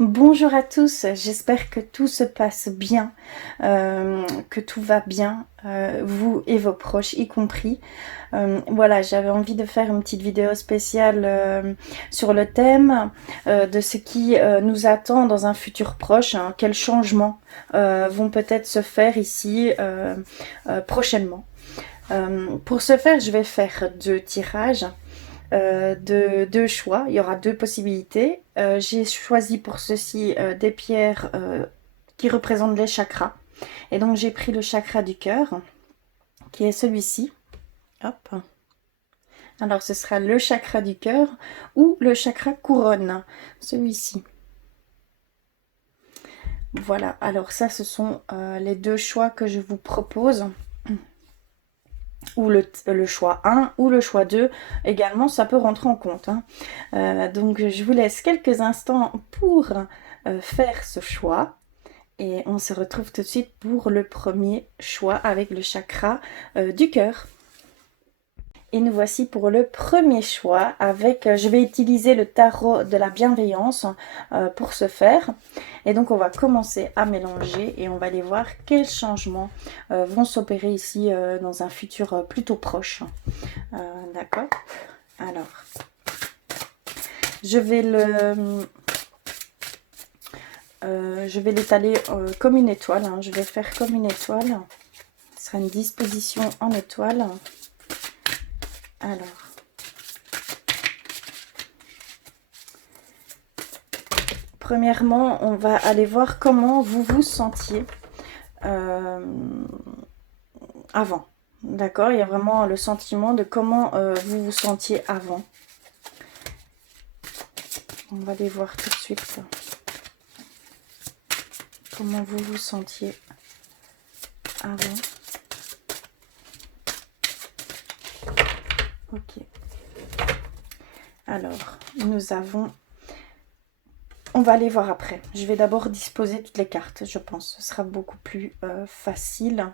Bonjour à tous, j'espère que tout se passe bien, que tout va bien, vous et vos proches y compris. Voilà, j'avais envie de faire une petite vidéo spéciale sur le thème de ce qui nous attend dans un futur proche, hein, quels changements vont peut-être se faire ici prochainement. Pour ce faire, je vais faire deux tirages. De deux choix. Il y aura deux possibilités. J'ai choisi pour ceci des pierres qui représentent les chakras. Et donc j'ai pris le chakra du cœur, qui est celui-ci. Hop. Alors ce sera le chakra du cœur ou le chakra couronne, celui-ci. Voilà, alors ça ce sont les deux choix que je vous propose. Ou le choix 1 ou le choix 2 également, ça peut rentrer en compte, hein. Donc je vous laisse quelques instants pour faire ce choix et on se retrouve tout de suite pour le premier choix avec le chakra du cœur. Et nous voici pour le premier choix avec, je vais utiliser le tarot de la bienveillance pour ce faire. Et donc on va commencer à mélanger et on va aller voir quels changements vont s'opérer ici dans un futur plutôt proche. D'accord. Alors, je vais l'étaler comme une étoile, hein. Je vais faire comme une étoile. Ce sera une disposition en étoile. Alors, premièrement, on va aller voir comment vous vous sentiez avant. D'accord, il y a vraiment le sentiment de comment vous vous sentiez avant. On va aller voir tout de suite comment vous vous sentiez avant. Ok. Alors, nous avons... On va aller voir après. Je vais d'abord disposer toutes les cartes, je pense. Ce sera beaucoup plus facile.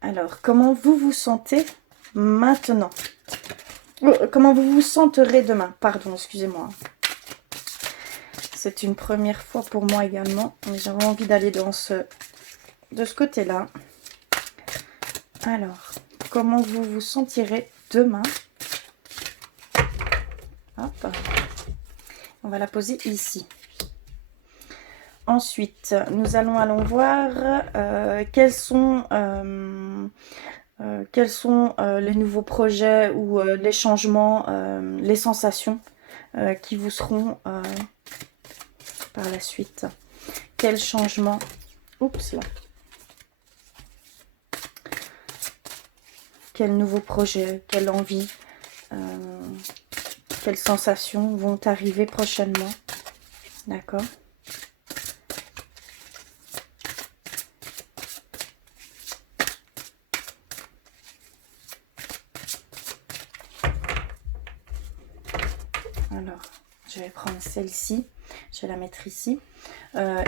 Alors, comment vous vous sentez maintenant? Comment vous vous sentirez demain? Pardon, excusez-moi. C'est une première fois pour moi également. Mais j'avais envie d'aller de ce côté-là. Alors, comment vous vous sentirez demain? Hop. On va la poser ici. Ensuite, nous allons voir quels sont les nouveaux projets ou les changements, les sensations qui vous seront par la suite. Quels changements? Oups là. Quels nouveaux projets, quelle envie, quelles sensations vont arriver prochainement? D'accord. Alors, je vais prendre celle-ci, je vais la mettre ici.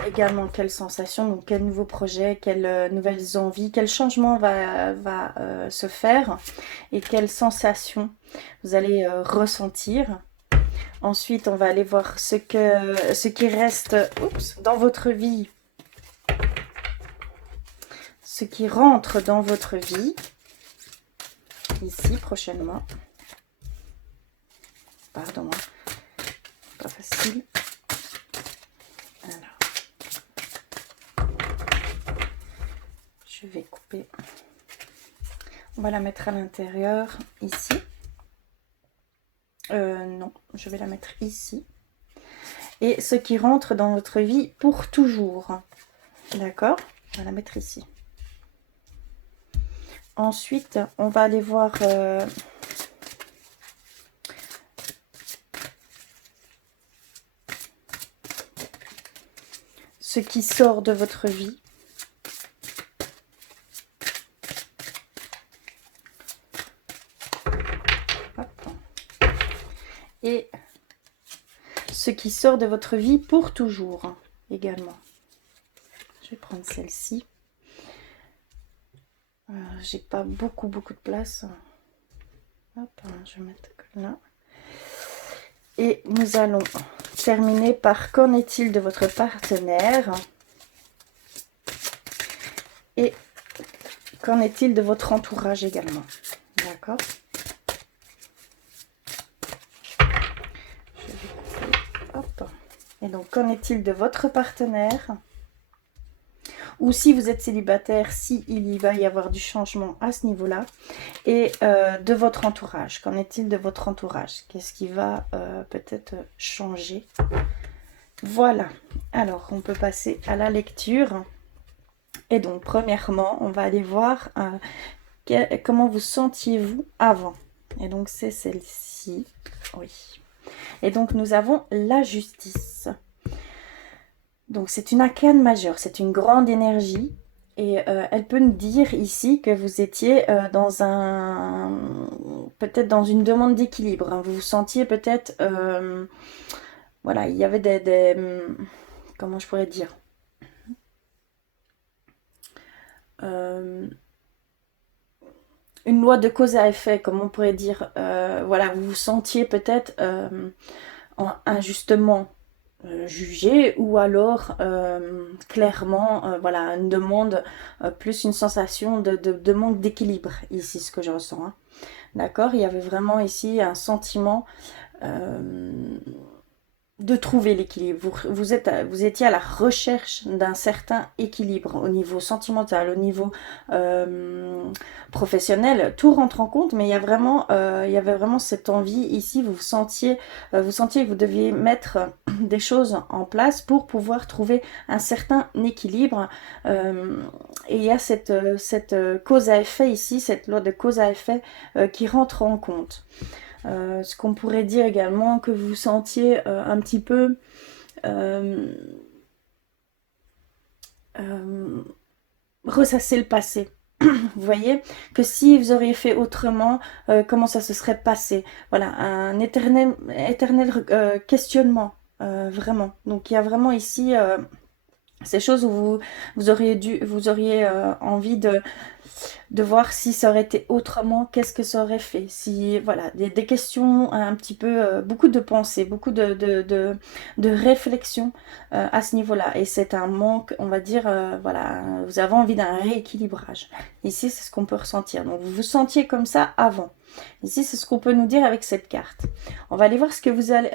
Également, quelles sensations, donc quel nouveau projet, quelles nouvelles envies, quel changement va se faire et quelles sensations vous allez ressentir. Ensuite, on va aller voir ce qui reste dans votre vie, ce qui rentre dans votre vie, ici prochainement. Pardon, pas facile. Alors, je vais couper. On va la mettre à l'intérieur, ici. Non, je vais la mettre ici. Et ce qui rentre dans votre vie pour toujours. D'accord? On va la mettre ici. Ensuite, on va aller voir ce qui sort de votre vie. Hop. Et ce qui sort de votre vie pour toujours également. Je vais prendre celle-ci. J'ai pas beaucoup de place. Hop, je vais mettre là. Et nous allons terminer par qu'en est-il de votre partenaire? Et qu'en est-il de votre entourage également? D'accord. Hop. Et donc, qu'en est-il de votre partenaire? Ou si vous êtes célibataire, si il y va y avoir du changement à ce niveau-là. Et de votre entourage. Qu'en est-il de votre entourage? Qu'est-ce qui va peut-être changer? Voilà. Alors, on peut passer à la lecture. Et donc, premièrement, on va aller voir comment vous sentiez-vous avant. Et donc, c'est celle-ci. Oui. Et donc, nous avons la justice. Donc, c'est une arcane majeure. C'est une grande énergie. Et elle peut nous dire ici que vous étiez peut-être dans une demande d'équilibre. Hein. Vous vous sentiez peut-être... voilà, il y avait comment je pourrais dire une loi de cause à effet, comme on pourrait dire. Voilà, vous vous sentiez peut-être injustement jugé, ou alors clairement voilà, une demande, plus une sensation de manque d'équilibre ici, ce que je ressens, hein. D'accord, il y avait vraiment ici un sentiment de trouver l'équilibre. Vous étiez à la recherche d'un certain équilibre au niveau sentimental, au niveau professionnel. Tout rentre en compte, mais il y avait vraiment cette envie ici. Vous sentiez que vous deviez mettre des choses en place pour pouvoir trouver un certain équilibre. Et il y a cette cause à effet ici, cette loi de cause à effet qui rentre en compte. Ce qu'on pourrait dire également, que vous sentiez un petit peu ressasser le passé. Vous voyez que si vous auriez fait autrement, comment ça se serait passé? Voilà, un éternel questionnement, vraiment. Donc il y a vraiment ici ces choses où vous auriez envie de voir si ça aurait été autrement, qu'est-ce que ça aurait fait. Si, voilà, des questions un petit peu, beaucoup de pensées, beaucoup de réflexion à ce niveau-là. Et c'est un manque, on va dire, voilà, vous avez envie d'un rééquilibrage. Ici, c'est ce qu'on peut ressentir. Donc, vous vous sentiez comme ça avant. Ici, c'est ce qu'on peut nous dire avec cette carte. On va aller voir ce que vous allez,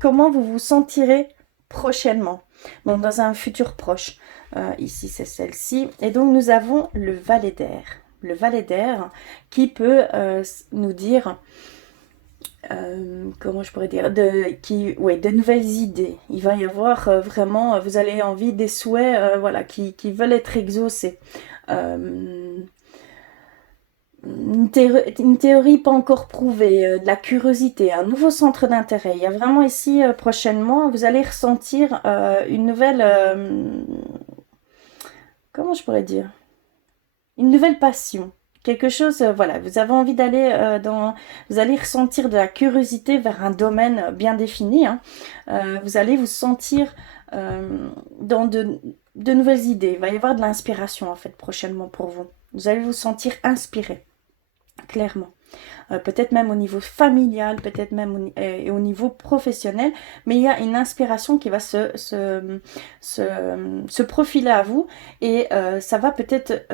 comment vous vous sentirez prochainement, donc dans un futur proche. Ici, c'est celle-ci. Et donc, nous avons le valet d'air. Le valet d'air qui peut nous dire, comment je pourrais dire, de nouvelles idées. Il va y avoir vraiment, vous allez envie des souhaits voilà, qui veulent être exaucés. Une théorie pas encore prouvée, de la curiosité, un nouveau centre d'intérêt. Il y a vraiment ici, prochainement, vous allez ressentir une nouvelle... comment je pourrais dire? Une nouvelle passion. Quelque chose, voilà, vous avez envie d'aller vous allez ressentir de la curiosité vers un domaine bien défini, hein. Vous allez vous sentir dans de nouvelles idées. Il va y avoir de l'inspiration, en fait, prochainement pour vous. Vous allez vous sentir inspiré. Clairement. Peut-être même au niveau familial, peut-être même au niveau professionnel, mais il y a une inspiration qui va se profiler à vous, et ça va peut-être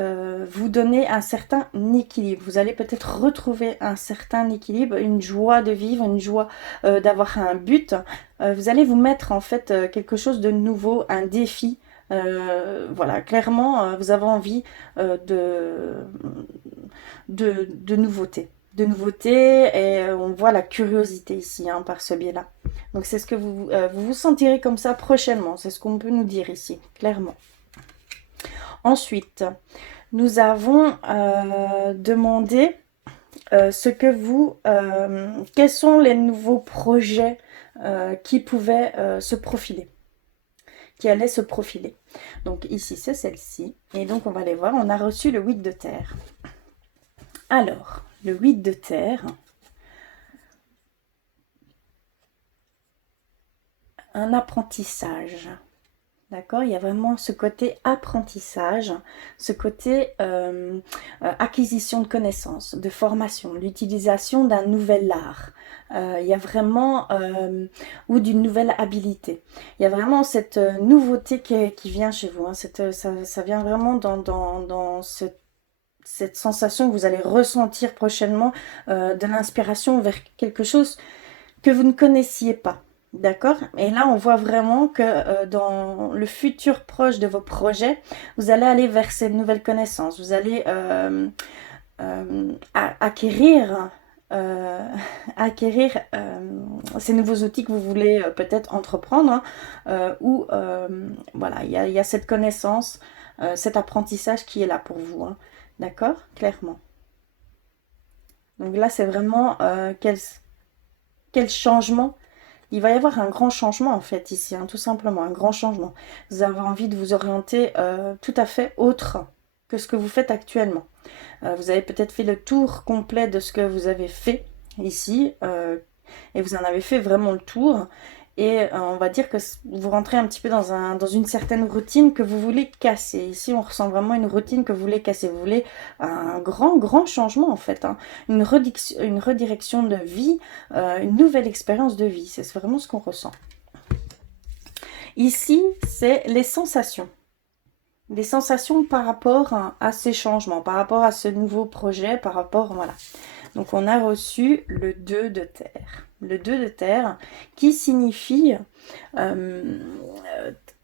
vous donner un certain équilibre. Vous allez peut-être retrouver un certain équilibre, une joie de vivre, une joie d'avoir un but. Vous allez vous mettre en fait quelque chose de nouveau, un défi. Voilà, clairement, vous avez envie de nouveautés. De nouveautés, et on voit la curiosité ici, hein, par ce biais-là. Donc c'est ce que vous sentirez comme ça prochainement. C'est ce qu'on peut nous dire ici, clairement. Ensuite, nous avons demandé ce que quels sont les nouveaux projets qui pouvaient se profiler, qui allaient se profiler. Donc ici, c'est celle-ci. Et donc, on va les voir. On a reçu le 8 de terre. Alors, le 8 de terre, un apprentissage. D'accord? Il y a vraiment ce côté apprentissage, ce côté acquisition de connaissances, de formation, l'utilisation d'un nouvel art. Il y a vraiment, ou d'une nouvelle habilité. Il y a vraiment cette nouveauté qui vient chez vous, hein. Ça vient vraiment dans cette sensation que vous allez ressentir prochainement, de l'inspiration vers quelque chose que vous ne connaissiez pas. D'accord? Et là, on voit vraiment que dans le futur proche de vos projets, vous allez aller vers ces nouvelles connaissances. Vous allez acquérir, euh, acquérir ces nouveaux outils que vous voulez peut-être entreprendre, hein, ou voilà, il y a cette connaissance, cet apprentissage qui est là pour vous, hein. D'accord? Clairement. Donc là, c'est vraiment quel changement. Il va y avoir un grand changement en fait ici, hein, tout simplement, un grand changement. Vous avez envie de vous orienter tout à fait autre que ce que vous faites actuellement. Vous avez peut-être fait le tour complet de ce que vous avez fait ici, et vous en avez fait vraiment le tour. Et on va dire que vous rentrez un petit peu dans une certaine routine que vous voulez casser. Ici, on ressent vraiment une routine que vous voulez casser. Vous voulez un grand changement en fait, hein. Une redirection de vie, une nouvelle expérience de vie. C'est vraiment ce qu'on ressent. Ici, c'est les sensations. Des sensations par rapport à ces changements, par rapport à ce nouveau projet, par rapport, voilà. Donc on a reçu le 2 de terre. Le 2 de terre qui signifie euh,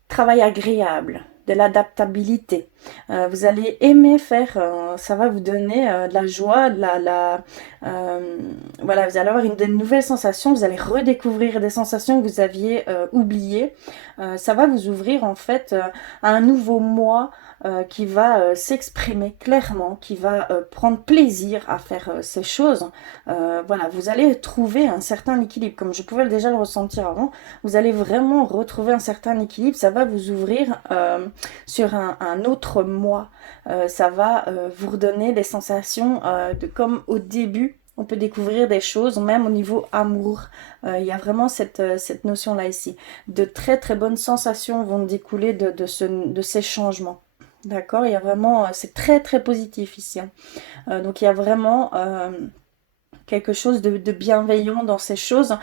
travail agréable, de l'adaptabilité. Vous allez aimer faire, ça va vous donner de la joie, voilà, vous allez avoir de nouvelles sensations, vous allez redécouvrir des sensations que vous aviez oubliées. Ça va vous ouvrir en fait à un nouveau moi qui va s'exprimer clairement, qui va prendre plaisir à faire ces choses. Voilà, vous allez trouver un certain équilibre, comme je pouvais déjà le ressentir avant. Vous allez vraiment retrouver un certain équilibre, ça va vous ouvrir sur un autre moi. Ça va vous redonner des sensations comme au début. On peut découvrir des choses, même au niveau amour. Il y a vraiment cette notion-là ici. De très bonnes sensations vont découler de ces changements. D'accord? Il y a vraiment, c'est très positif ici, hein. Donc il y a vraiment quelque chose de bienveillant dans ces choses.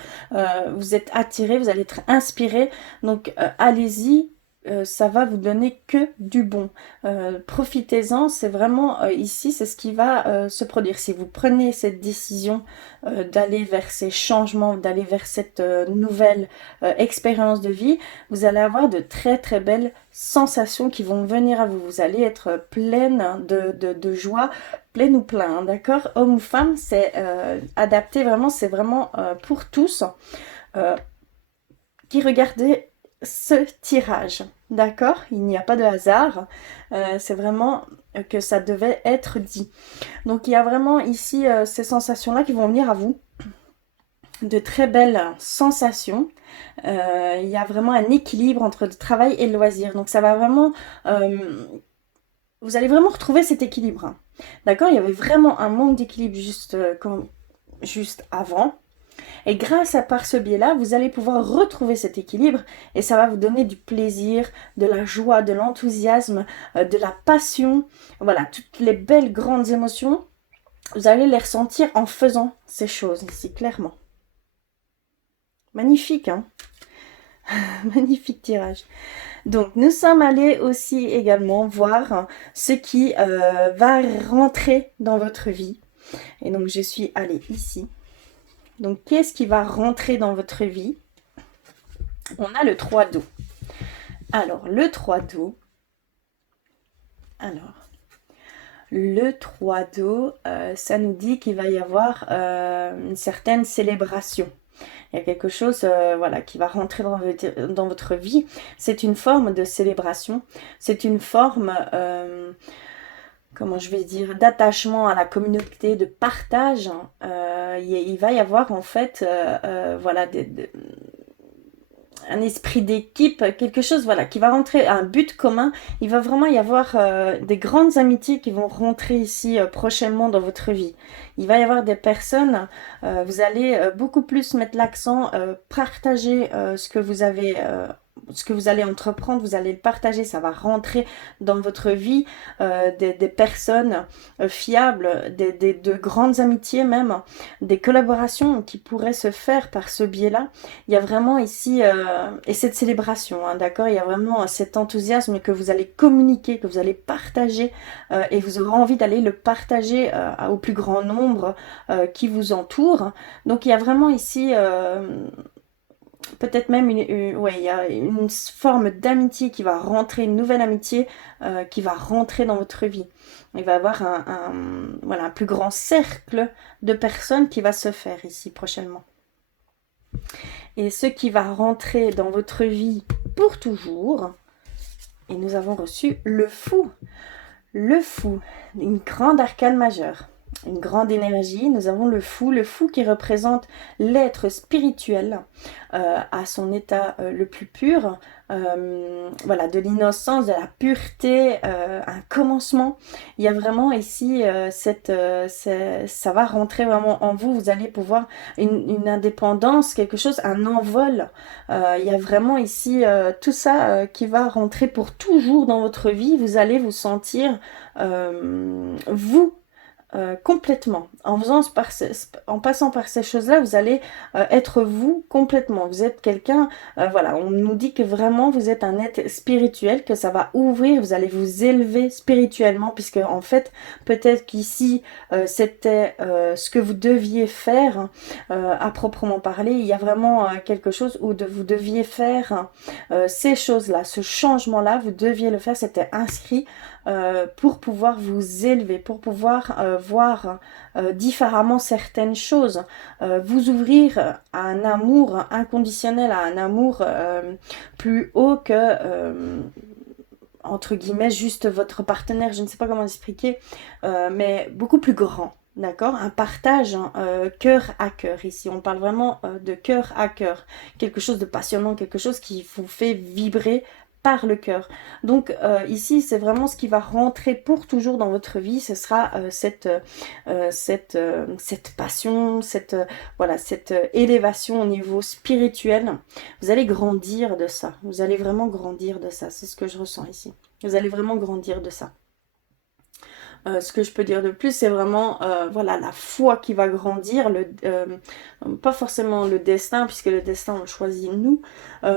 Vous êtes attiré, vous allez être inspiré. Donc allez-y. Ça va vous donner que du bon. Profitez-en, c'est vraiment ici, c'est ce qui va se produire. Si vous prenez cette décision d'aller vers ces changements, d'aller vers cette nouvelle expérience de vie, vous allez avoir de très belles sensations qui vont venir à vous. Vous allez être pleine de joie, pleine ou plein, hein, d'accord? Homme ou femme, c'est adapté vraiment, c'est vraiment pour tous. Euh, qui regardez ce tirage, d'accord? Il n'y a pas de hasard, c'est vraiment que ça devait être dit. Donc il y a vraiment ici ces sensations-là qui vont venir à vous, de très belles sensations. Il y a vraiment un équilibre entre le travail et le loisir. Donc ça va vraiment... vous allez vraiment retrouver cet équilibre, hein. D'accord? Il y avait vraiment un manque d'équilibre juste avant. Et grâce à par ce biais-là, vous allez pouvoir retrouver cet équilibre et ça va vous donner du plaisir, de la joie, de l'enthousiasme, de la passion. Voilà, toutes les belles grandes émotions, vous allez les ressentir en faisant ces choses ici, clairement. Magnifique, hein? Magnifique tirage. Donc, nous sommes allés aussi également voir ce qui va rentrer dans votre vie. Et donc, je suis allée ici. Donc, qu'est-ce qui va rentrer dans votre vie? On a le 3 d'eau. Alors, le 3 d'eau. Le 3 d'eau, ça nous dit qu'il va y avoir une certaine célébration. Il y a quelque chose voilà, qui va rentrer dans votre vie. C'est une forme de célébration. C'est une forme, comment je vais dire, d'attachement à la communauté, de partage. Il va y avoir en fait voilà, un esprit d'équipe, quelque chose voilà, qui va rentrer, un but commun. Il va vraiment y avoir des grandes amitiés qui vont rentrer ici prochainement dans votre vie. Il va y avoir des personnes, vous allez beaucoup plus mettre l'accent, partager ce que vous avez ce que vous allez entreprendre, vous allez le partager, ça va rentrer dans votre vie, des personnes fiables, de grandes amitiés même, des collaborations qui pourraient se faire par ce biais-là. Il y a vraiment ici, et cette célébration, hein, d'accord, il y a vraiment cet enthousiasme que vous allez communiquer, que vous allez partager, et vous aurez envie d'aller le partager au plus grand nombre qui vous entoure. Donc il y a vraiment ici peut-être même ouais, il y a une forme d'amitié qui va rentrer, une nouvelle amitié qui va rentrer dans votre vie. Il va y avoir voilà, un plus grand cercle de personnes qui va se faire ici prochainement. Et ce qui va rentrer dans votre vie pour toujours, et nous avons reçu le fou. Le fou, une grande arcane majeure, une grande énergie. Nous avons le fou qui représente l'être spirituel à son état le plus pur, voilà, de l'innocence, de la pureté, un commencement. Il y a vraiment ici ça va rentrer vraiment en vous. Vous allez pouvoir une indépendance, quelque chose, un envol. Il y a vraiment ici tout ça qui va rentrer pour toujours dans votre vie. Vous allez vous sentir vous complètement. En passant par ces choses-là, vous allez être vous complètement. Vous êtes quelqu'un, voilà, on nous dit que vraiment vous êtes un être spirituel, que ça va ouvrir, vous allez vous élever spirituellement, puisque en fait, peut-être qu'ici, c'était ce que vous deviez faire à proprement parler. Il y a vraiment quelque chose où vous deviez faire ces choses-là, ce changement-là, vous deviez le faire, c'était inscrit pour pouvoir vous élever, pour pouvoir voir différemment certaines choses, vous ouvrir à un amour inconditionnel, à un amour plus haut que entre guillemets juste votre partenaire, je ne sais pas comment expliquer, mais beaucoup plus grand. D'accord, un partage cœur à cœur ici. On parle vraiment de cœur à cœur. Quelque chose de passionnant, quelque chose qui vous fait vibrer par le cœur. Donc ici, c'est vraiment ce qui va rentrer pour toujours dans votre vie. Ce sera cette passion, voilà, cette élévation au niveau spirituel. Vous allez grandir de ça. Vous allez vraiment grandir de ça. C'est ce que je ressens ici. Vous allez vraiment grandir de ça. Ce que je peux dire de plus, c'est vraiment voilà, la foi qui va grandir, pas forcément le destin, puisque le destin on le choisit nous,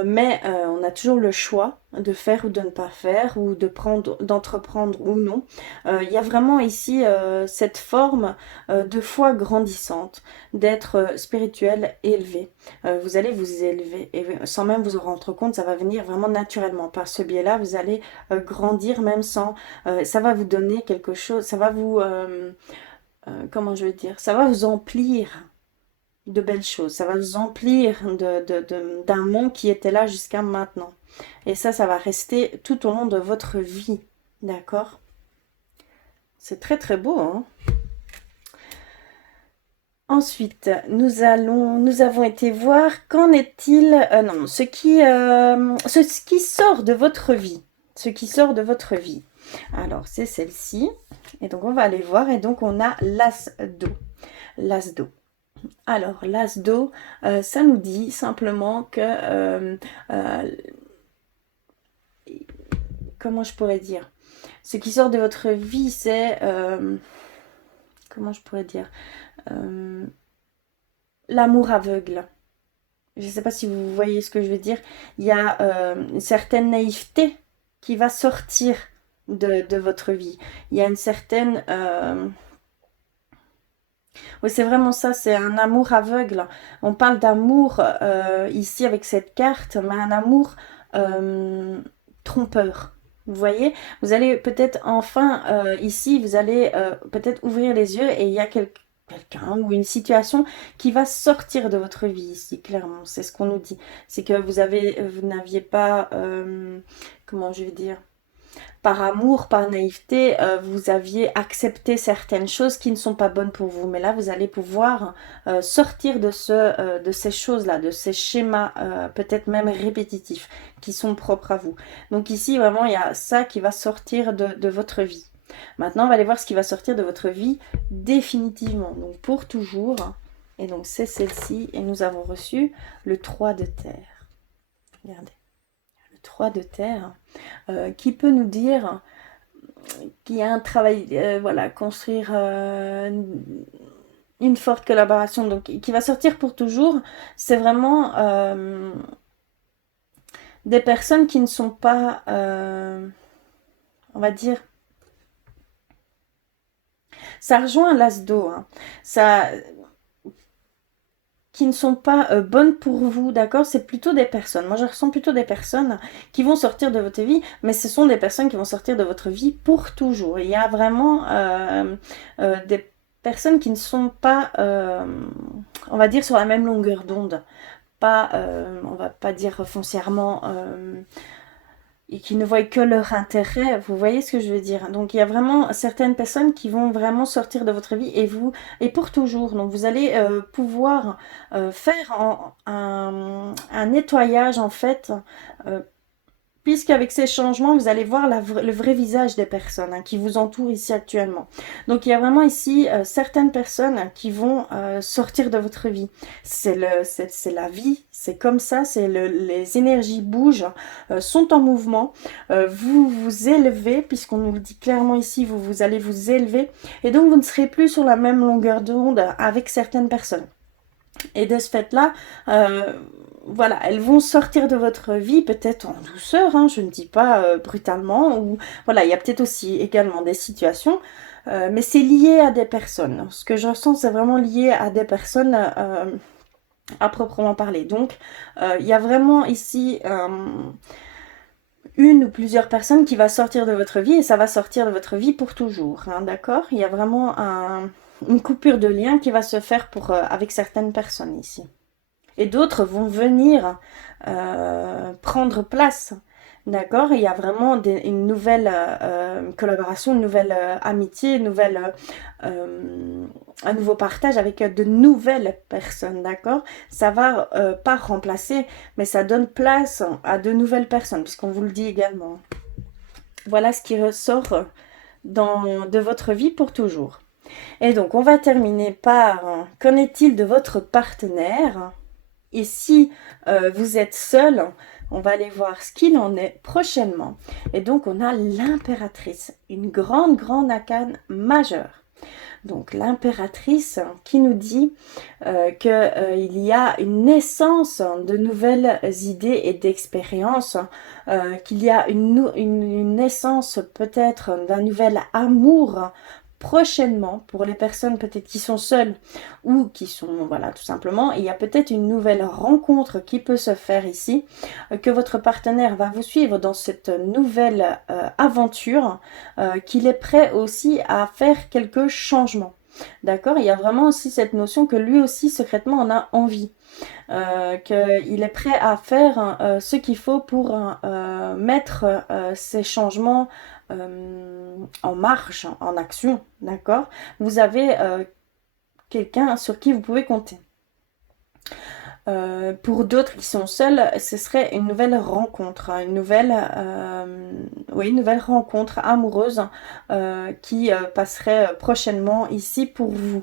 mais on a toujours le choix de faire ou de ne pas faire, ou d'entreprendre ou non. Il y a vraiment ici cette forme de foi grandissante, d'être spirituel élevé. Vous allez vous élever, et sans même vous en rendre compte, ça va venir vraiment naturellement. Par ce biais-là, vous allez grandir même sans... ça va vous donner quelque chose, ça va vous... comment je vais dire? Ça va vous emplir de belles choses. Ça va vous emplir d'un monde qui était là jusqu'à maintenant. Et ça va rester tout au long de votre vie. D'accord? C'est très très beau, hein? Ensuite, nous avons été voir qu'en est-il... non, ce qui sort de votre vie. Ce qui sort de votre vie. Alors, c'est celle-ci. Et donc, on va aller voir. Et donc, on a l'as d'eau. L'as d'eau. Alors, l'as d'eau, ça nous dit simplement que... comment je pourrais dire? Ce qui sort de votre vie, c'est... comment je pourrais dire? L'amour aveugle. Je ne sais pas si vous voyez ce que je veux dire. Il y a une certaine naïveté qui va sortir de votre vie. Il y a une certaine... oui, c'est vraiment ça, c'est un amour aveugle. On parle d'amour ici avec cette carte, mais un amour trompeur. Vous voyez, vous allez peut-être enfin, ici, vous allez peut-être ouvrir les yeux et il y a quelqu'un ou une situation qui va sortir de votre vie ici, clairement. C'est ce qu'on nous dit. C'est que vous n'aviez pas, comment je vais dire, par amour, par naïveté, vous aviez accepté certaines choses qui ne sont pas bonnes pour vous. Mais là, vous allez pouvoir sortir de ces choses-là, de ces schémas peut-être même répétitifs qui sont propres à vous. Donc ici, vraiment, il y a ça qui va sortir de votre vie. Maintenant, on va aller voir ce qui va sortir de votre vie définitivement, donc pour toujours. Et donc, c'est celle-ci. Et nous avons reçu le 3 de terre. Regardez. 3 de terre, qui peut nous dire qu'il y a un travail, voilà, construire une forte collaboration, donc qui va sortir pour toujours. C'est vraiment des personnes qui ne sont pas, on va dire, ça rejoint l'as d'eau, hein. Ça, qui ne sont pas bonnes pour vous, d'accord? C'est plutôt des personnes. Moi, je ressens plutôt des personnes qui vont sortir de votre vie, mais ce sont des personnes qui vont sortir de votre vie pour toujours. Il y a vraiment des personnes qui ne sont pas, on va dire, sur la même longueur d'onde. Pas, on va pas dire foncièrement et qui ne voient que leur intérêt. Vous voyez ce que je veux dire? Donc il y a vraiment certaines personnes qui vont vraiment sortir de votre vie et vous et pour toujours. Donc vous allez pouvoir faire un nettoyage en fait. Puisqu'avec ces changements, vous allez voir le vrai visage des personnes qui vous entourent ici actuellement. Donc il y a vraiment ici certaines personnes qui vont sortir de votre vie. C'est la vie, c'est comme ça, les énergies bougent, sont en mouvement. Vous vous élevez, puisqu'on nous le dit clairement ici, vous allez vous élever. Et donc vous ne serez plus sur la même longueur d'onde avec certaines personnes. Et de ce fait-là, voilà, elles vont sortir de votre vie peut-être en douceur, hein, je ne dis pas brutalement, ou voilà, il y a peut-être aussi également des situations, mais c'est lié à des personnes. Ce que je ressens, c'est vraiment lié à des personnes à proprement parler. Donc, il y a vraiment ici une ou plusieurs personnes qui va sortir de votre vie et ça va sortir de votre vie pour toujours, hein, d'accord? Il y a vraiment une coupure de lien qui va se faire avec certaines personnes ici. Et d'autres vont venir prendre place. D'accord? Il y a vraiment une nouvelle collaboration, une nouvelle amitié, un nouveau partage avec de nouvelles personnes. D'accord? Ça va pas remplacer, mais ça donne place à de nouvelles personnes, puisqu'on vous le dit également. Voilà ce qui ressort de votre vie pour toujours. Et donc, on va terminer par qu'en est-il de votre partenaire? Et si vous êtes seul, on va aller voir ce qu'il en est prochainement. Et donc, on a l'impératrice, une grande, grande arcane majeure. Donc, l'impératrice qui nous dit qu'il y a une naissance de nouvelles idées et d'expériences, qu'il y a une naissance peut-être d'un nouvel amour prochainement pour les personnes peut-être qui sont seules ou qui sont, voilà, tout simplement, il y a peut-être une nouvelle rencontre qui peut se faire ici, que votre partenaire va vous suivre dans cette nouvelle aventure, qu'il est prêt aussi à faire quelques changements. D'accord? Il y a vraiment aussi cette notion que lui aussi secrètement en a envie. Qu'il est prêt à faire ce qu'il faut pour mettre ces changements en marche, en action, d'accord? Vous avez quelqu'un sur qui vous pouvez compter. Pour d'autres qui sont seuls, ce serait une nouvelle rencontre, une nouvelle rencontre amoureuse qui passerait prochainement ici pour vous.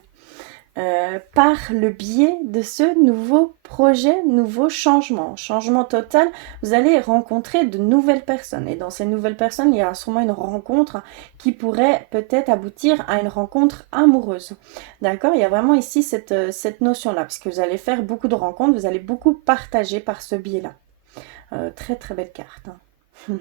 Par le biais de ce nouveau projet, nouveau changement total, vous allez rencontrer de nouvelles personnes. Et dans ces nouvelles personnes, il y a sûrement une rencontre qui pourrait peut-être aboutir à une rencontre amoureuse. D'accord? Il y a vraiment ici cette notion-là, parce que vous allez faire beaucoup de rencontres, vous allez beaucoup partager par ce biais-là. Très très belle carte. Hein.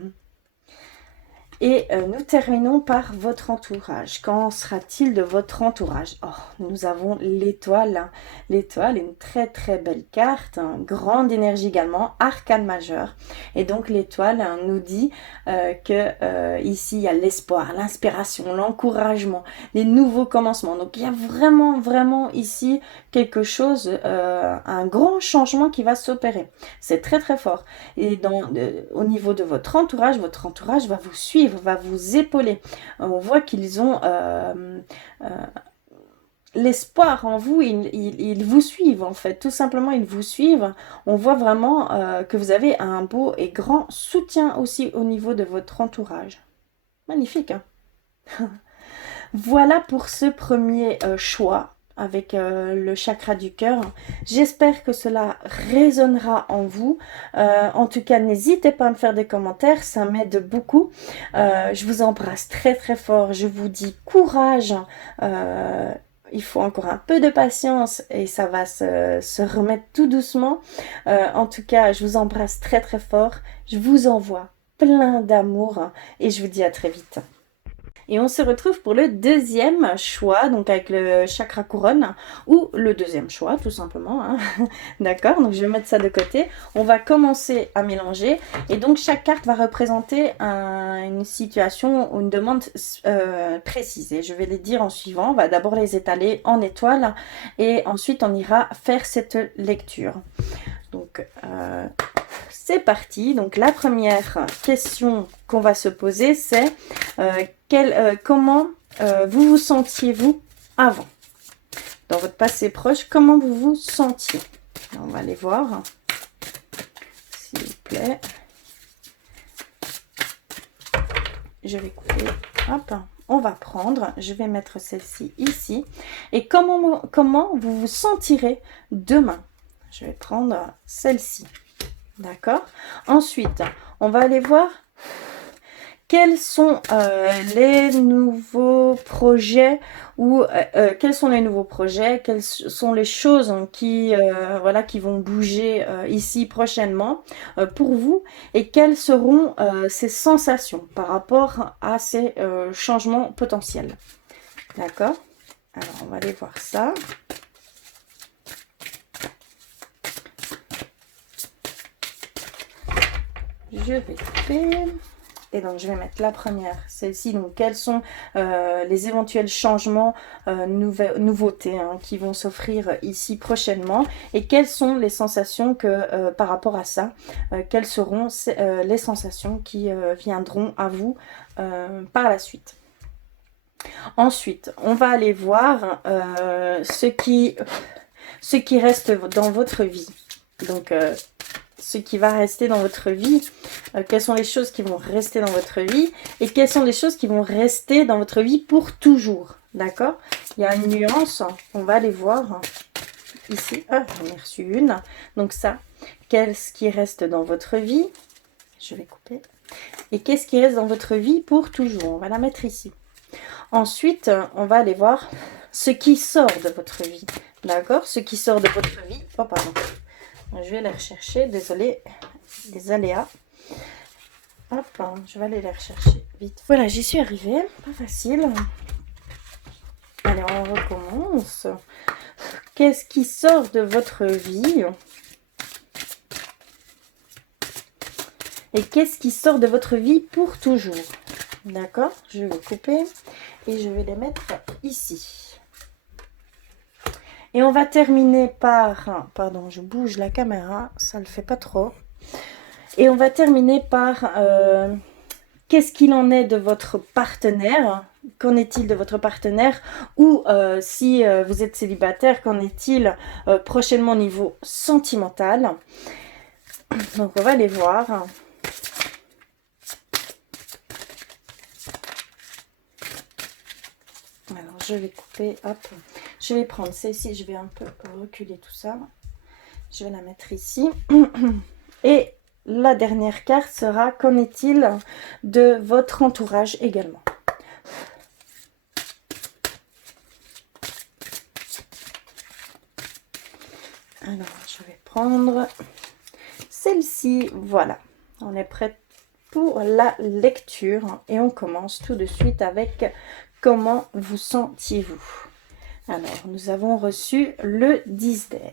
Et nous terminons par votre entourage. Qu'en sera-t-il de votre entourage? Oh, nous avons l'étoile. Hein. L'étoile, une très très belle carte, hein. Grande énergie également, arcane majeur. Et donc l'étoile nous dit que ici il y a l'espoir, l'inspiration, l'encouragement, les nouveaux commencements. Donc il y a vraiment vraiment ici quelque chose, un grand changement qui va s'opérer. C'est très très fort. Et au niveau de votre entourage va vous suivre, va vous épauler. On voit qu'ils ont l'espoir en vous, ils vous suivent en fait, tout simplement ils vous suivent. On voit vraiment que vous avez un beau et grand soutien aussi au niveau de votre entourage. Magnifique, hein? Voilà pour ce premier choix. avec le chakra du cœur. J'espère que cela résonnera en vous. En tout cas, n'hésitez pas à me faire des commentaires, ça m'aide beaucoup. Je vous embrasse très très fort, je vous dis courage. Il faut encore un peu de patience et ça va se remettre tout doucement. En tout cas, je vous embrasse très très fort. Je vous envoie plein d'amour et je vous dis à très vite. Et on se retrouve pour le deuxième choix, donc avec le chakra couronne, ou le deuxième choix, tout simplement. Hein. D'accord, donc je vais mettre ça de côté. On va commencer à mélanger. Et donc chaque carte va représenter une situation ou une demande précise. Et je vais les dire en suivant. On va d'abord les étaler en étoiles. Et ensuite, on ira faire cette lecture. Donc, c'est parti. Donc, la première question qu'on va se poser, c'est comment vous vous sentiez-vous avant? Dans votre passé proche, comment vous vous sentiez? On va aller voir, s'il vous plaît. Je vais couper. Hop, on va prendre. Je vais mettre celle-ci ici. Et comment vous vous sentirez demain? Je vais prendre celle-ci. D'accord. Ensuite, on va aller voir quels sont les nouveaux projets ou quels sont les nouveaux projets, quelles sont les choses qui, voilà, qui vont bouger ici prochainement pour vous et quelles seront ces sensations par rapport à ces changements potentiels. D'accord. Alors, on va aller voir ça. Je vais couper et donc je vais mettre la première, celle-ci. Donc quels sont les éventuels changements, nouveautés hein, qui vont s'offrir ici prochainement et quelles sont les sensations que par rapport à ça, quelles seront les sensations qui viendront à vous par la suite. Ensuite, on va aller voir ce qui reste dans votre vie. Donc ce qui va rester dans votre vie, quelles sont les choses qui vont rester dans votre vie et quelles sont les choses qui vont rester dans votre vie pour toujours. D'accord? Il y a une nuance, on va aller voir ici. Ah, j'en ai reçu une. Donc ça, qu'est-ce qui reste dans votre vie? Je vais couper. Et qu'est-ce qui reste dans votre vie pour toujours? On va la mettre ici. Ensuite, on va aller voir ce qui sort de votre vie. D'accord? Ce qui sort de votre vie. Oh, pardon. Je vais les rechercher, désolé, des aléas. Hop, je vais aller les rechercher vite. Voilà, j'y suis arrivée, pas facile. Allez, on recommence. Qu'est-ce qui sort de votre vie? Et qu'est-ce qui sort de votre vie pour toujours? D'accord, je vais couper et je vais les mettre ici. Et on va terminer par, pardon, je bouge la caméra, ça le fait pas trop. Et on va terminer par, qu'est-ce qu'il en est de votre partenaire? Qu'en est-il de votre partenaire? Ou si vous êtes célibataire, qu'en est-il prochainement au niveau sentimental? Donc on va les voir. Alors je vais couper, hop. Je vais prendre celle-ci, je vais un peu reculer tout ça. Je vais la mettre ici. Et la dernière carte sera, qu'en est-il de votre entourage également? Alors, je vais prendre celle-ci. Voilà, on est prêt pour la lecture. Et on commence tout de suite avec comment vous sentiez-vous? Alors, nous avons reçu le 10 d'air.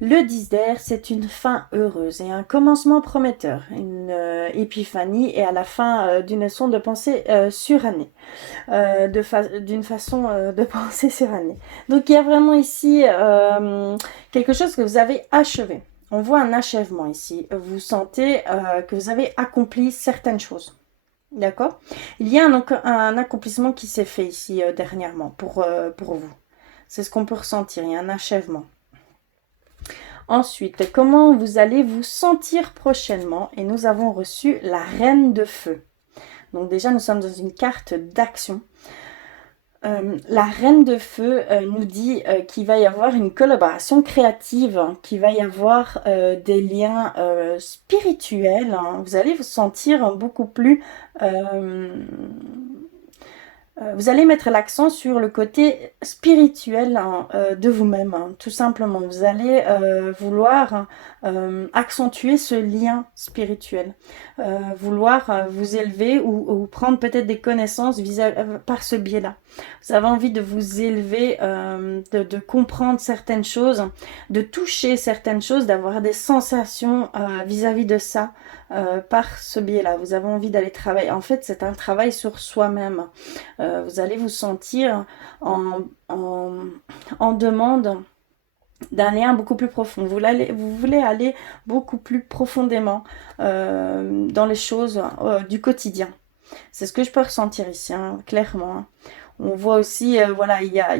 Le 10 d'air, c'est une fin heureuse et un commencement prometteur, une épiphanie et à la fin d'une leçon de pensée surannée, d'une façon de penser surannée. Donc, il y a vraiment ici quelque chose que vous avez achevé. On voit un achèvement ici. Vous sentez que vous avez accompli certaines choses. D'accord? Il y a un accomplissement qui s'est fait ici dernièrement pour vous. C'est ce qu'on peut ressentir, il y a un achèvement. Ensuite, comment vous allez vous sentir prochainement? Et nous avons reçu la reine de feu. Donc déjà, nous sommes dans une carte d'action. la reine de feu nous dit qu'il va y avoir une collaboration créative, hein, qu'il va y avoir des liens spirituels, hein. Vous allez vous sentir beaucoup plus... vous allez mettre l'accent sur le côté spirituel, hein, de vous-même, hein, tout simplement. Vous allez vouloir accentuer ce lien spirituel, vouloir vous élever ou prendre peut-être des connaissances par ce biais-là. Vous avez envie de vous élever, de comprendre certaines choses, de toucher certaines choses, d'avoir des sensations vis-à-vis de ça. Par ce biais-là, vous avez envie d'aller travailler. En fait, c'est un travail sur soi-même. Vous allez vous sentir en demande d'un lien beaucoup plus profond. Vous voulez aller beaucoup plus profondément dans les choses du quotidien. C'est ce que je peux ressentir ici, hein, clairement, hein. On voit aussi, voilà, il y a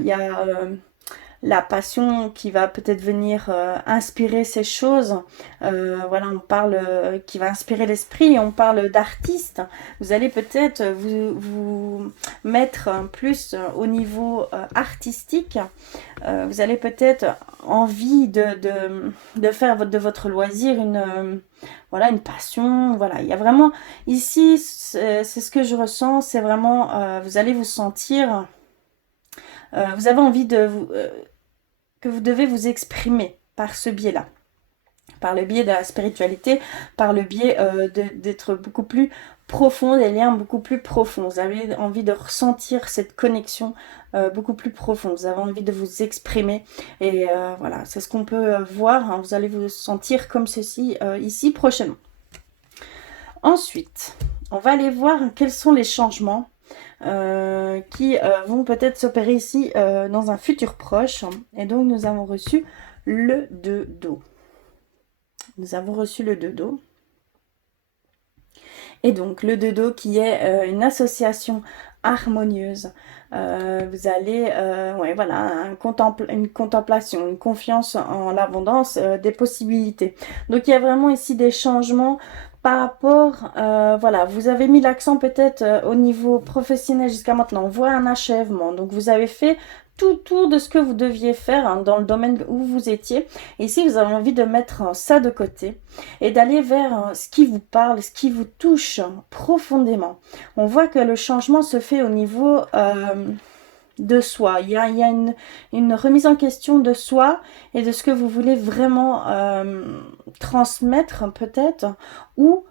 la passion qui va peut-être venir inspirer ces choses. Voilà, on parle qui va inspirer l'esprit, on parle d'artistes. Vous allez peut-être vous mettre plus au niveau artistique. Vous allez peut-être envie de faire de votre loisir une... voilà, une passion. Voilà, il y a vraiment ici, c'est ce que je ressens, c'est vraiment, vous allez vous sentir, vous avez envie de vous, que vous devez vous exprimer par ce biais-là, par le biais de la spiritualité, par le biais d'être beaucoup plus profond, des liens beaucoup plus profonds. Vous avez envie de ressentir cette connexion beaucoup plus profonde. Vous avez envie de vous exprimer. Et voilà, c'est ce qu'on peut voir, hein. Vous allez vous sentir comme ceci ici prochainement. Ensuite, on va aller voir quels sont les changements qui vont peut-être s'opérer ici dans un futur proche. Et donc, nous avons reçu le 2 d'eau. Nous avons reçu le 2 d'eau. Et donc, le 2 d'eau qui est une association harmonieuse. Vous allez, ouais, voilà, une contemplation, une confiance en l'abondance des possibilités. Donc, il y a vraiment ici des changements par rapport, voilà, vous avez mis l'accent peut-être au niveau professionnel jusqu'à maintenant. On voit un achèvement. Donc, vous avez fait tout le tour de ce que vous deviez faire, hein, dans le domaine où vous étiez. Et ici, vous avez envie de mettre ça de côté et d'aller vers ce qui vous parle, ce qui vous touche profondément. On voit que le changement se fait au niveau de soi. Il y a une remise en question de soi et de ce que vous voulez vraiment transmettre peut-être ou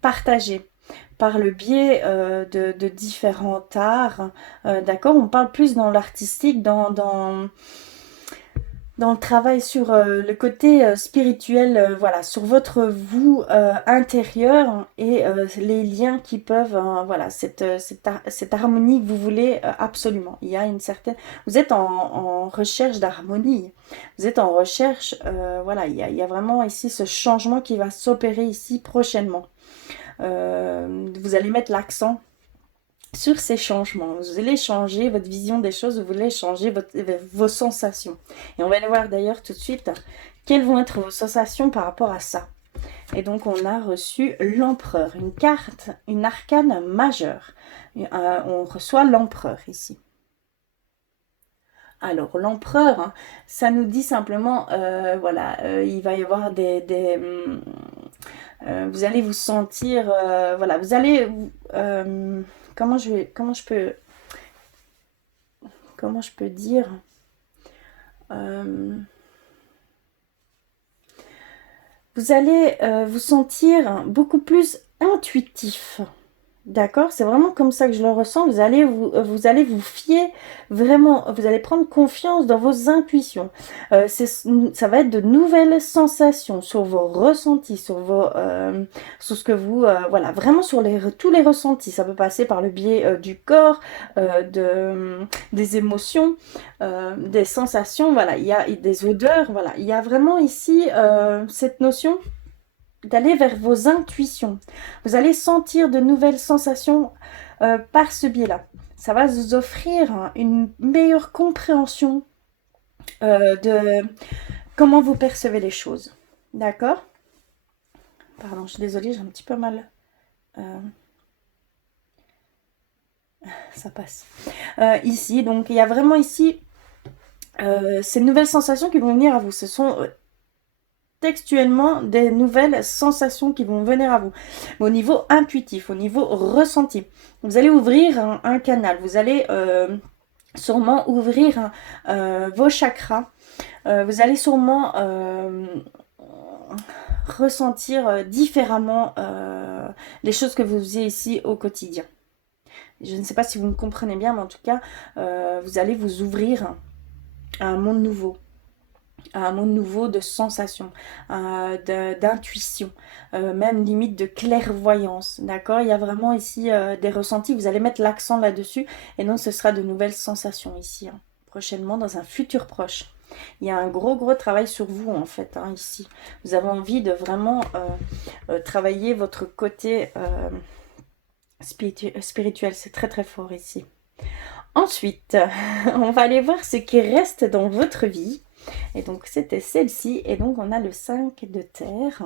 partager par le biais de différents arts. D'accord, on parle plus dans l'artistique, dans le travail sur le côté spirituel, voilà, sur votre vous intérieur et les liens qui peuvent, voilà, cette harmonie que vous voulez absolument. Il y a une certaine... Vous êtes en recherche d'harmonie. Vous êtes en recherche, voilà, il y a vraiment ici ce changement qui va s'opérer ici prochainement. Vous allez mettre l'accent sur ces changements. Vous allez changer votre vision des choses, vous allez changer vos sensations. Et on va aller voir d'ailleurs tout de suite quelles vont être vos sensations par rapport à ça. Et donc on a reçu l'empereur, une carte, une arcane majeure. On reçoit l'empereur ici. Alors l'empereur, hein, ça nous dit simplement, voilà, il va y avoir vous allez vous sentir, voilà, vous allez... comment je peux dire, vous allez vous sentir beaucoup plus intuitif. D'accord, c'est vraiment comme ça que je le ressens. Vous allez vous fier vraiment, vous allez prendre confiance dans vos intuitions. Ça va être de nouvelles sensations sur vos ressentis, sur ce que vous, voilà, vraiment sur tous les ressentis. Ça peut passer par le biais du corps, des émotions, des sensations. Voilà, il y a des odeurs. Voilà, il y a vraiment ici cette notion d'aller vers vos intuitions. Vous allez sentir de nouvelles sensations par ce biais-là. Ça va vous offrir une meilleure compréhension de comment vous percevez les choses. D'accord? Pardon, je suis désolée, j'ai un petit peu mal. ça passe. Ici, donc il y a vraiment ici ces nouvelles sensations qui vont venir à vous. Ce sont textuellement des nouvelles sensations qui vont venir à vous. Mais au niveau intuitif, au niveau ressenti, vous allez ouvrir un canal, vous allez sûrement ouvrir vos chakras, vous allez sûrement ressentir différemment les choses que vous faisiez ici au quotidien. Je ne sais pas si vous me comprenez bien, mais en tout cas, vous allez vous ouvrir à un monde nouveau, à un monde nouveau de sensations, d'intuition, même limite de clairvoyance, d'accord? Il y a vraiment ici des ressentis, vous allez mettre l'accent là-dessus, et donc ce sera de nouvelles sensations ici, hein, prochainement, dans un futur proche. Il y a un gros travail sur vous en fait, hein, ici. Vous avez envie de vraiment travailler votre côté spirituel, c'est très fort ici. Ensuite, on va aller voir ce qui reste dans votre vie. Et donc, c'était celle-ci. Et donc, on a le 5 de terre.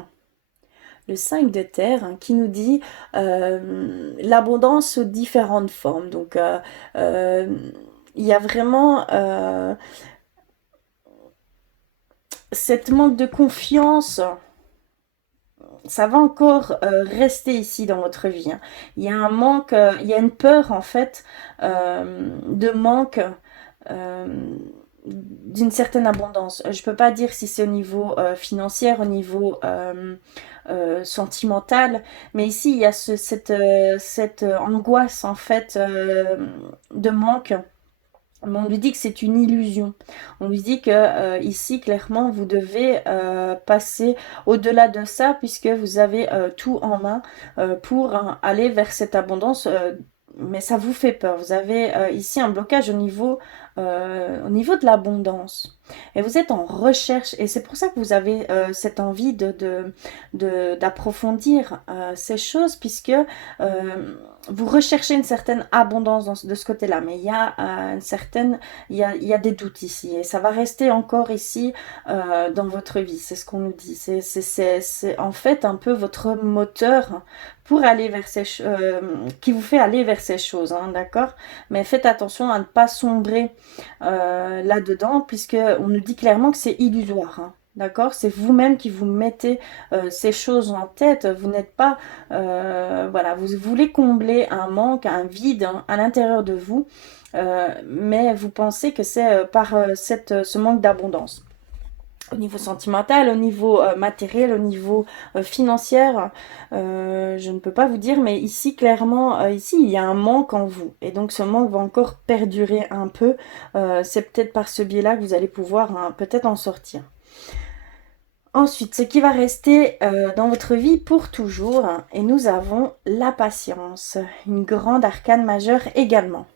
Le 5 de terre hein, qui nous dit l'abondance sous différentes formes. Donc, il y a vraiment cette manque de confiance. Ça va encore rester ici dans votre vie. Hein. Il y a un manque, il y a une peur en fait de manque euh, d'une certaine abondance. Je peux pas dire si c'est au niveau financier, au niveau sentimental, mais ici il y a cette angoisse en fait de manque. Mais on lui dit que c'est une illusion. On lui dit que ici, clairement, vous devez passer au-delà de ça, puisque vous avez tout en main pour aller vers cette abondance. Mais ça vous fait peur. Vous avez ici un blocage au niveau de l'abondance. Et vous êtes en recherche. Et c'est pour ça que vous avez cette envie d'approfondir ces choses, puisque vous recherchez une certaine abondance de ce côté-là, mais il y a il y a des doutes ici, et ça va rester encore ici dans votre vie, c'est ce qu'on nous dit. C'est en fait un peu votre moteur pour aller vers qui vous fait aller vers ces choses, hein, d'accord? Mais faites attention à ne pas sombrer là-dedans, puisque on nous dit clairement que c'est illusoire, hein. D'accord? C'est vous-même qui vous mettez ces choses en tête. Vous n'êtes pas... voilà, vous voulez combler un manque, un vide hein, à l'intérieur de vous, mais vous pensez que c'est par ce manque d'abondance. Au niveau sentimental, au niveau matériel, au niveau financier, je ne peux pas vous dire, mais ici, clairement, ici, il y a un manque en vous. Et donc, ce manque va encore perdurer un peu. C'est peut-être par ce biais-là que vous allez pouvoir hein, peut-être en sortir. Ensuite, ce qui va rester dans votre vie pour toujours, et nous avons la patience, une grande arcane majeure également.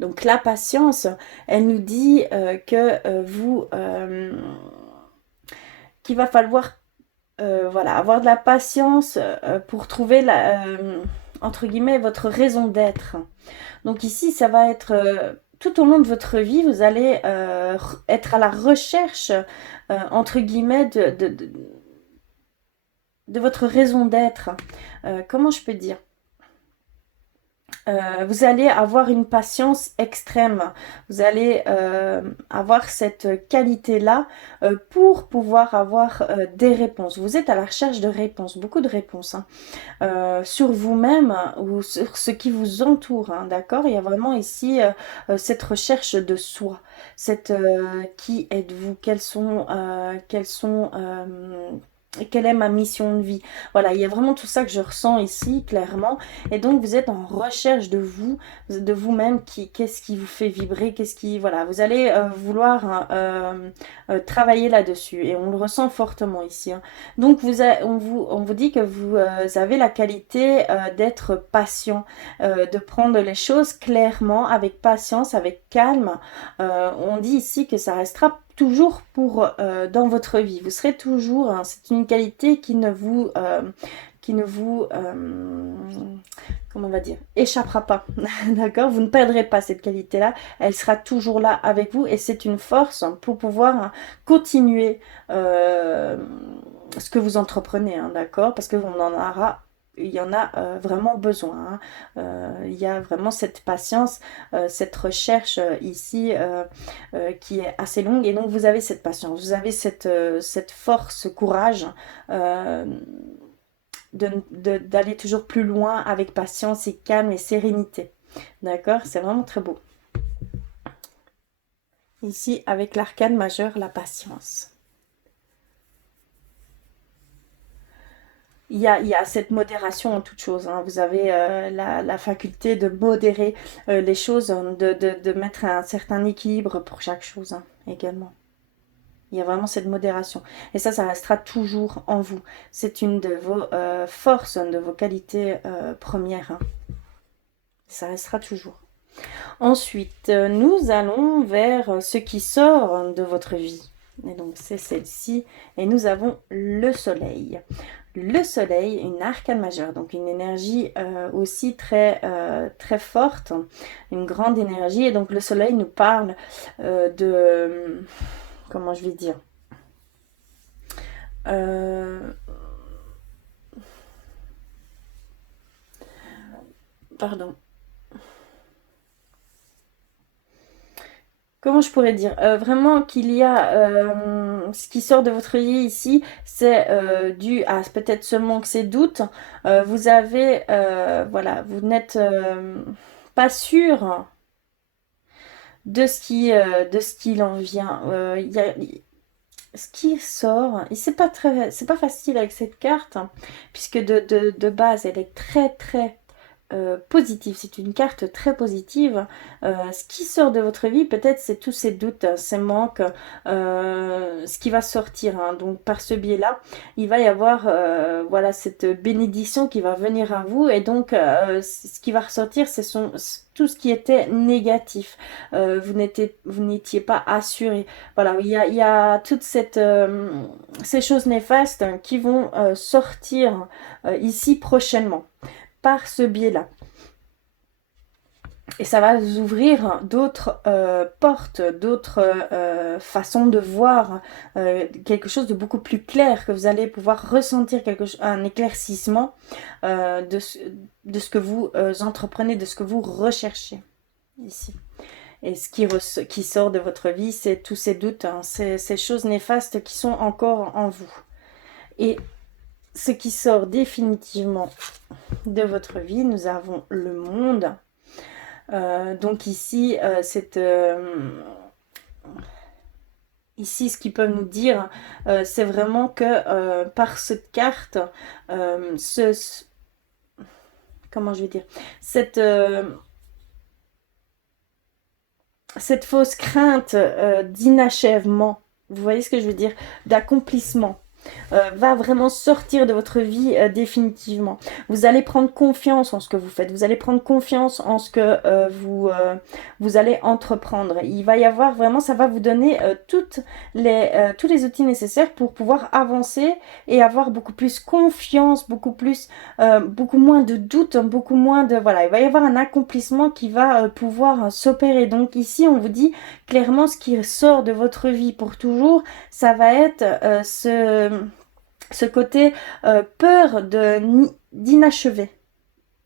Donc la patience, elle nous dit que vous, qu'il va falloir voilà, avoir de la patience pour trouver entre guillemets votre raison d'être. Donc ici, ça va être tout au long de votre vie, vous allez être à la recherche entre guillemets de votre raison d'être. Comment je peux dire? Vous allez avoir une patience extrême. Vous allez avoir cette qualité-là pour pouvoir avoir des réponses. Vous êtes à la recherche de réponses, beaucoup de réponses, hein, sur vous-même ou sur ce qui vous entoure. Hein, d'accord? Il y a vraiment ici cette recherche de soi. Qui êtes-vous? Quelle est ma mission de vie? Voilà, il y a vraiment tout ça que je ressens ici, clairement. Et donc, vous êtes en recherche de vous, de vous-même, qu'est-ce qui vous fait vibrer, voilà, vous allez vouloir hein, travailler là-dessus. Et on le ressent fortement ici. Hein. Donc, on vous dit que vous avez la qualité d'être patient, de prendre les choses clairement, avec patience, avec calme. On dit ici que ça restera toujours dans votre vie. Vous serez toujours, hein, c'est une qualité qui ne vous comment on va dire, échappera pas. D'accord? Vous ne perdrez pas cette qualité-là. Elle sera toujours là avec vous et c'est une force pour pouvoir hein, continuer ce que vous entreprenez. Hein, d'accord? Parce qu'on en aura il y en a vraiment besoin, hein. Il y a vraiment cette patience, cette recherche ici qui est assez longue. Et donc vous avez cette patience, vous avez cette force, ce courage euh, d'aller toujours plus loin avec patience et calme et sérénité. D'accord? C'est vraiment très beau. Ici, avec l'arcane majeur, la patience. Il y a cette modération en toute chose, hein. Vous avez la faculté de modérer les choses, hein, de mettre un certain équilibre pour chaque chose, hein, également. Il y a vraiment cette modération. Et ça restera toujours en vous. C'est une de vos forces, une de vos qualités premières, hein. Ça restera toujours. Ensuite, nous allons vers ce qui sort de votre vie. Et donc, c'est celle-ci. Et nous avons le soleil. Le soleil, une arcane majeure, donc une énergie aussi très forte, une grande énergie. Et donc, le soleil nous parle de... Comment je vais dire Pardon. Comment je pourrais dire vraiment qu'il y a ce qui sort de votre vie ici, c'est dû à peut-être ce manque, ces doutes. Vous avez, voilà, vous n'êtes pas sûr de ce qu'il en vient. Ce qui sort, et c'est pas facile avec cette carte, hein, puisque de base, elle est très positive. C'est une carte très positive. Ce qui sort de votre vie, peut-être, c'est tous ces doutes, ces manques, ce qui va sortir, hein. Donc, par ce biais-là, il va y avoir voilà, cette bénédiction qui va venir à vous. Et donc, ce qui va ressortir, tout ce qui était négatif. Vous n'étiez pas assuré. Voilà, il y a toutes ces choses néfastes qui vont sortir ici prochainement par ce biais-là. Et ça va vous ouvrir d'autres portes, d'autres façons de voir quelque chose de beaucoup plus clair, que vous allez pouvoir ressentir un éclaircissement de ce que vous entreprenez, de ce que vous recherchez ici. Et qui sort de votre vie, c'est tous ces doutes, hein, ces choses néfastes qui sont encore en vous. Et ce qui sort définitivement de votre vie, nous avons le monde. Donc ici, ici, ce qu'ils peuvent nous dire, c'est vraiment que par cette carte, comment je vais dire, cette fausse crainte d'inachèvement, vous voyez ce que je veux dire, d'accomplissement, va vraiment sortir de votre vie définitivement. Vous allez prendre confiance en ce que vous faites. Vous allez prendre confiance en ce que vous allez entreprendre. Il va y avoir vraiment, ça va vous donner tous les outils nécessaires pour pouvoir avancer et avoir beaucoup plus confiance, beaucoup moins de doutes, beaucoup moins de... Voilà, il va y avoir un accomplissement qui va pouvoir s'opérer. Donc ici, on vous dit clairement ce qui sort de votre vie pour toujours, ça va être ce côté peur d'inachevé,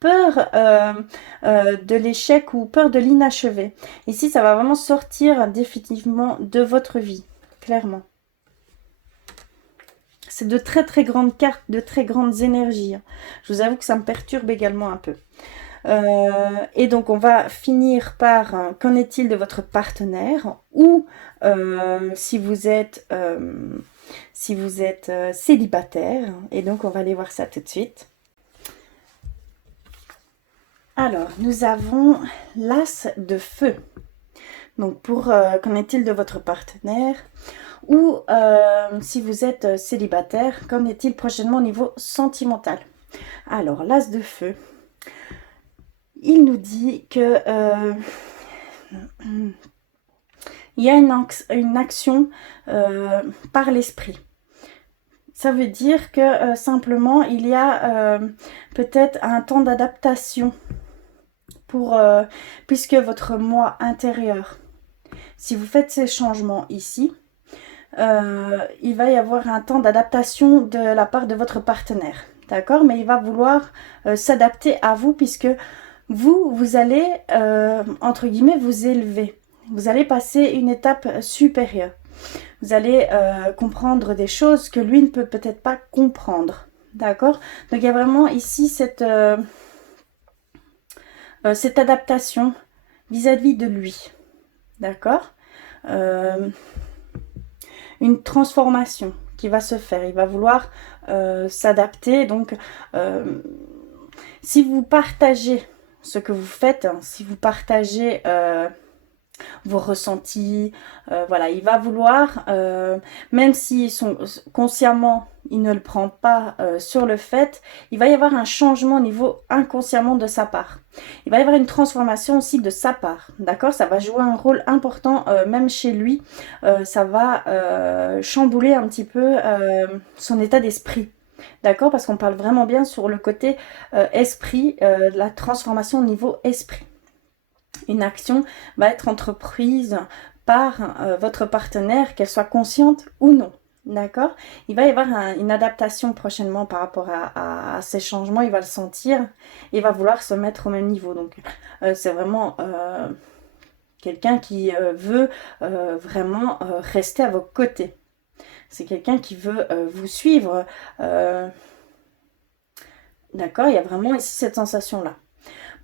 peur de l'échec ou peur de l'inachevé. Ici, ça va vraiment sortir définitivement de votre vie, clairement. C'est de très grandes cartes, de très grandes énergies. Je vous avoue que ça me perturbe également un peu. Et donc on va finir par qu'en est-il de votre partenaire, ou si vous êtes célibataire. Et donc on va aller voir ça tout de suite. Alors nous avons l'as de feu. Donc pour qu'en est-il de votre partenaire, ou si vous êtes célibataire, qu'en est-il prochainement au niveau sentimental? Alors l'as de feu, il nous dit que il y a une action par l'esprit. Ça veut dire que simplement il y a peut-être un temps d'adaptation puisque votre moi intérieur, si vous faites ces changements ici, il va y avoir un temps d'adaptation de la part de votre partenaire. d'accord? Mais il va vouloir s'adapter à vous puisque vous allez, entre guillemets, vous élever. Vous allez passer une étape supérieure. Vous allez comprendre des choses que lui ne peut peut-être pas comprendre. D'accord? Donc il y a vraiment ici cette adaptation vis-à-vis de lui. D'accord? Une transformation qui va se faire. Il va vouloir s'adapter. Donc, si vous partagez ce que vous faites, hein, si vous partagez vos ressentis, voilà, il va vouloir, même si consciemment, il ne le prend pas sur le fait, il va y avoir un changement au niveau inconsciemment de sa part. Il va y avoir une transformation aussi de sa part, d'accord? Ça va jouer un rôle important, même chez lui, ça va chambouler un petit peu son état d'esprit. D'accord? Parce qu'on parle vraiment bien sur le côté esprit, la transformation au niveau esprit. Une action va être entreprise par votre partenaire, qu'elle soit consciente ou non. D'accord? Il va y avoir une adaptation prochainement par rapport à ces changements. Il va le sentir. Il va vouloir se mettre au même niveau. Donc, c'est vraiment quelqu'un qui veut vraiment rester à vos côtés. C'est quelqu'un qui veut vous suivre. D'accord? Il y a vraiment ici cette sensation-là.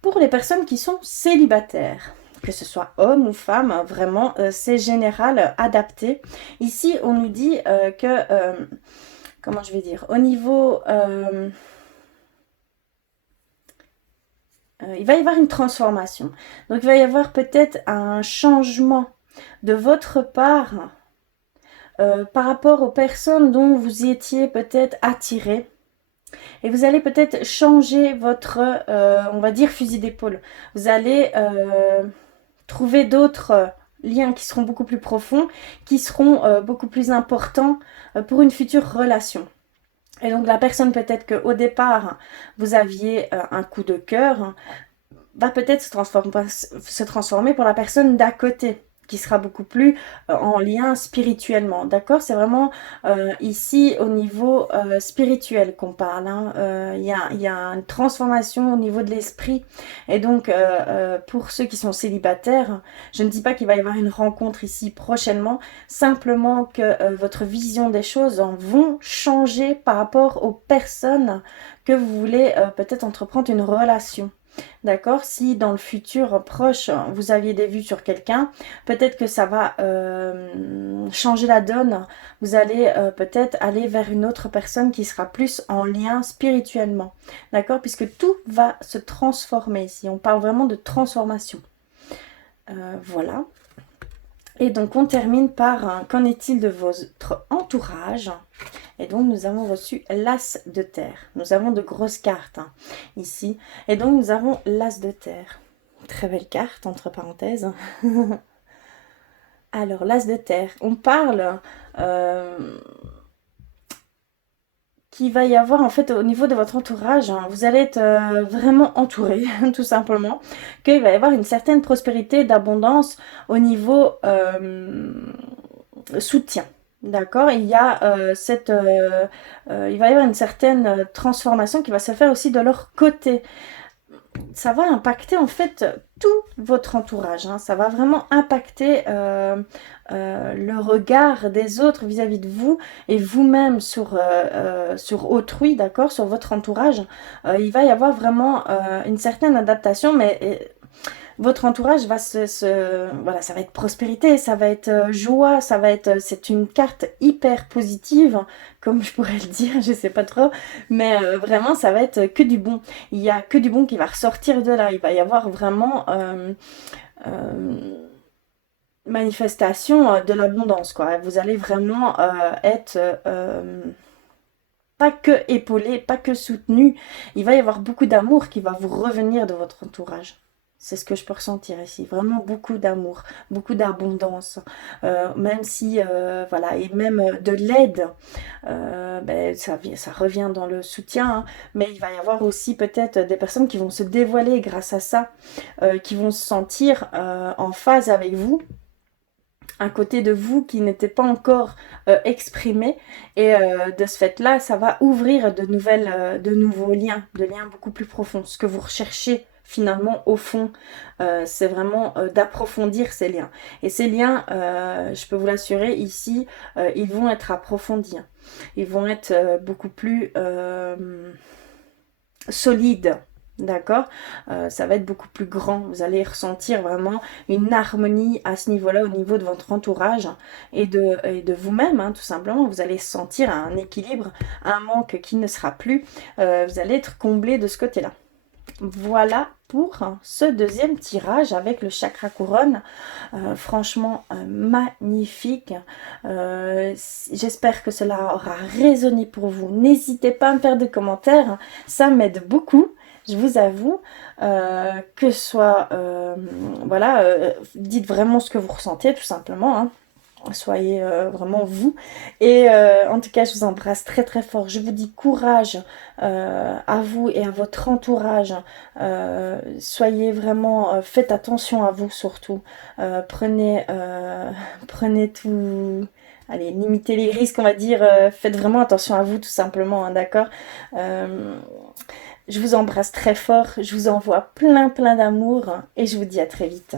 Pour les personnes qui sont célibataires, que ce soit homme ou femme, vraiment, c'est général, adapté. Ici, on nous dit que, comment je vais dire, au niveau, il va y avoir une transformation. Donc, il va y avoir peut-être un changement de votre part par rapport aux personnes dont vous étiez peut-être attiré. Et vous allez peut-être changer votre, on va dire, fusil d'épaule. Vous allez trouver d'autres liens qui seront beaucoup plus profonds, qui seront beaucoup plus importants pour une future relation. Et donc la personne peut-être qu'au départ, vous aviez un coup de cœur, va peut-être se transformer pour la personne d'à côté, qui sera beaucoup plus en lien spirituellement, d'accord? C'est vraiment ici au niveau spirituel qu'on parle, hein. Il y a une transformation au niveau de l'esprit. Et donc, pour ceux qui sont célibataires, je ne dis pas qu'il va y avoir une rencontre ici prochainement, simplement que votre vision des choses vont changer par rapport aux personnes que vous voulez peut-être entreprendre une relation. D'accord? Si dans le futur proche, vous aviez des vues sur quelqu'un, peut-être que ça va changer la donne. Vous allez peut-être aller vers une autre personne qui sera plus en lien spirituellement. D'accord? Puisque tout va se transformer ici. On parle vraiment de transformation. Voilà. Et donc on termine par qu'en est-il de votre entourage? Et donc nous avons reçu l'As de terre. Nous avons de grosses cartes hein, ici. Et donc nous avons l'As de terre. Très belle carte, entre parenthèses. Alors l'As de terre, on parle qu'il va y avoir en fait au niveau de votre entourage, hein, vous allez être vraiment entouré tout simplement, qu'il va y avoir une certaine prospérité, d'abondance au niveau soutien. D'accord? Il y a il va y avoir une certaine transformation qui va se faire aussi de leur côté. Ça va impacter en fait tout votre entourage. Hein. Ça va vraiment impacter le regard des autres vis-à-vis de vous et vous-même sur autrui, d'accord, sur votre entourage. Il va y avoir vraiment une certaine adaptation, mais votre entourage va voilà, ça va être prospérité, ça va être joie, c'est une carte hyper positive, comme je pourrais le dire, je sais pas trop, mais vraiment, ça va être que du bon. Il y a que du bon qui va ressortir de là. Il va y avoir vraiment manifestation de l'abondance, quoi. Vous allez vraiment être pas que épaulé, pas que soutenu. Il va y avoir beaucoup d'amour qui va vous revenir de votre entourage. C'est ce que je peux ressentir ici. Vraiment beaucoup d'amour, beaucoup d'abondance. Même si, voilà, et même de l'aide, ben, ça revient dans le soutien. Hein, mais il va y avoir aussi peut-être des personnes qui vont se dévoiler grâce à ça, qui vont se sentir en phase avec vous. un côté de vous qui n'était pas encore exprimé, et de ce fait-là, ça va ouvrir de nouveaux liens, de liens beaucoup plus profonds. Ce que vous recherchez finalement au fond, c'est vraiment d'approfondir ces liens. Et ces liens, je peux vous l'assurer ici, ils vont être approfondis. Ils vont être beaucoup plus solides. D'accord, ça va être beaucoup plus grand. Vous allez ressentir vraiment une harmonie à ce niveau-là, au niveau de votre entourage et de vous-même, hein, tout simplement. Vous allez sentir un équilibre, un manque qui ne sera plus. Vous allez être comblé de ce côté-là. Voilà pour ce deuxième tirage avec le chakra couronne. Franchement, magnifique. J'espère que cela aura résonné pour vous. N'hésitez pas à me faire des commentaires, ça m'aide beaucoup. Je vous avoue, que ce soit, voilà, dites vraiment ce que vous ressentez, tout simplement, hein. Soyez vraiment vous. Et en tout cas, je vous embrasse très très fort. Je vous dis courage à vous et à votre entourage. Soyez vraiment, faites attention à vous surtout. Prenez tout... Allez, limitez les risques, on va dire. Faites vraiment attention à vous, tout simplement, hein, d'accord. Je vous embrasse très fort, je vous envoie plein plein d'amour et je vous dis à très vite.